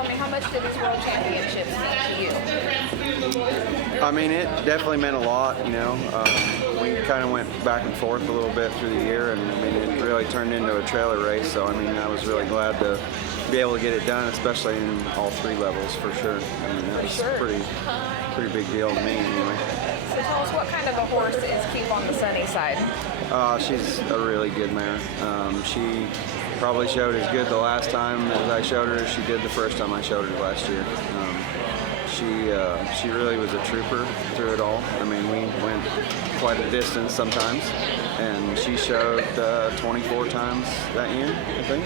tell me, how much did these World Championships mean to you? I mean, it definitely meant a lot, you know. We kind of went back and forth a little bit through the year, and I mean, it really turned into a trailer race. So I mean, I was really glad to be able to get it done, especially in all three levels for sure. I mean, that was pretty big deal to me anyway. So tell us, what kind of a horse is Keep on the Sunny Side? She's a really good mare. She probably showed as good the last time as I showed her as she did the first time I showed her last year. She really was a trooper through it all. I mean, we went quite a distance sometimes, and she showed 24 times that year, I think.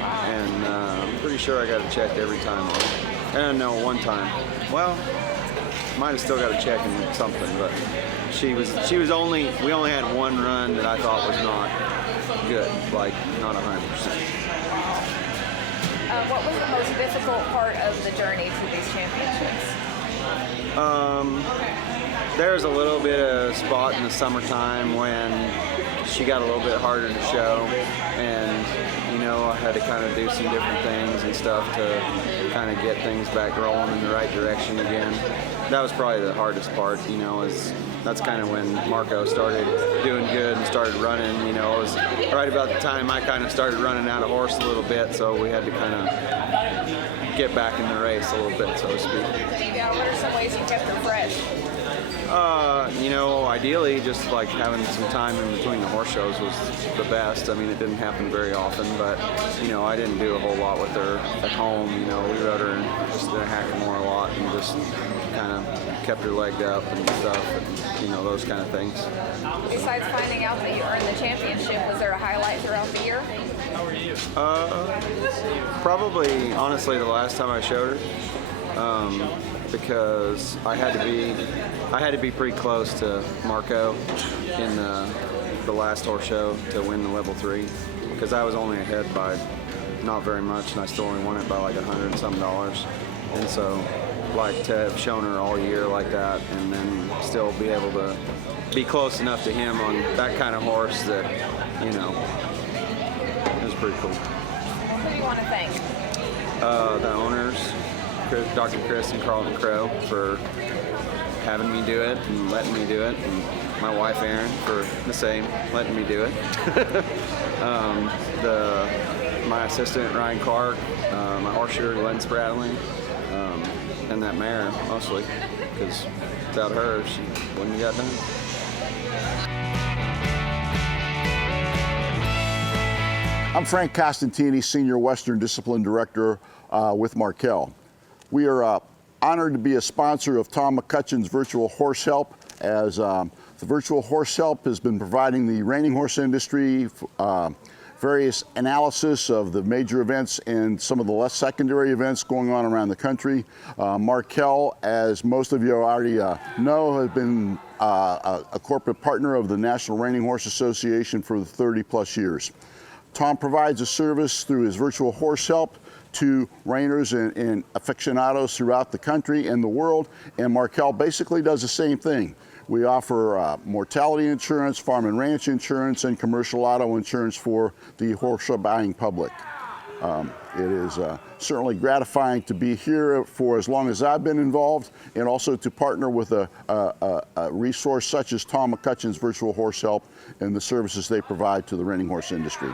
And I'm pretty sure I got a check every time. And no, one time. Well, might have still got a check in something, but we only had one run that I thought was not good, like not 100%. What was the most difficult part of the journey to these championships? There's a little bit of spot in the summertime when she got a little bit harder to show, and you know, I had to kind of do some different things and stuff to kind of get things back rolling in the right direction again. That was probably the hardest part, you know, that's kind of when Marco started doing good and started running. You know, it was right about the time I kind of started running out of horse a little bit, so we had to kind of get back in the race a little bit, so to speak. Yeah, what are some ways you kept her fresh? You know, ideally, just like having some time in between the horse shows was the best. I mean, it didn't happen very often, but, you know, I didn't do a whole lot with her at home. You know, we rode her in just the Hackamore a lot and just kind of kept her legged up and stuff, and, you know, those kind of things. Besides finding out that you earned the championship, was there a highlight throughout the year? Probably, honestly, the last time I showed her. Because I had to be pretty close to Marco in the last horse show to win the level 3, because I was only ahead by not very much, and I still only won it by like $100 and some. And so, like, to have shown her all year like that, and then still be able to be close enough to him on that kind of horse that, you know, it was pretty cool. Who do you want to thank? The owners, Dr. Chris and Carlton Crow, for having me do it and letting me do it, and my wife Erin for the same, letting me do it. My assistant Ryan Clark, my horseshoer Len Spradling, and that mare mostly, because without her she wouldn't have got done. I'm Frank Costantini, Senior Western Discipline Director with Markel. We are honored to be a sponsor of Tom McCutcheon's Virtual Horse Help, as the Virtual Horse Help has been providing the reining horse industry various analysis of the major events and some of the less secondary events going on around the country. Markel, as most of you already know, has been a corporate partner of the National Reining Horse Association for 30+ years. Tom provides a service through his Virtual Horse Help to reiners and aficionados throughout the country and the world, and Markel basically does the same thing. We offer mortality insurance, farm and ranch insurance, and commercial auto insurance for the horse buying public. It is certainly gratifying to be here for as long as I've been involved, and also to partner with a resource such as Tom McCutcheon's Virtual Horse Help and the services they provide to the reining horse industry.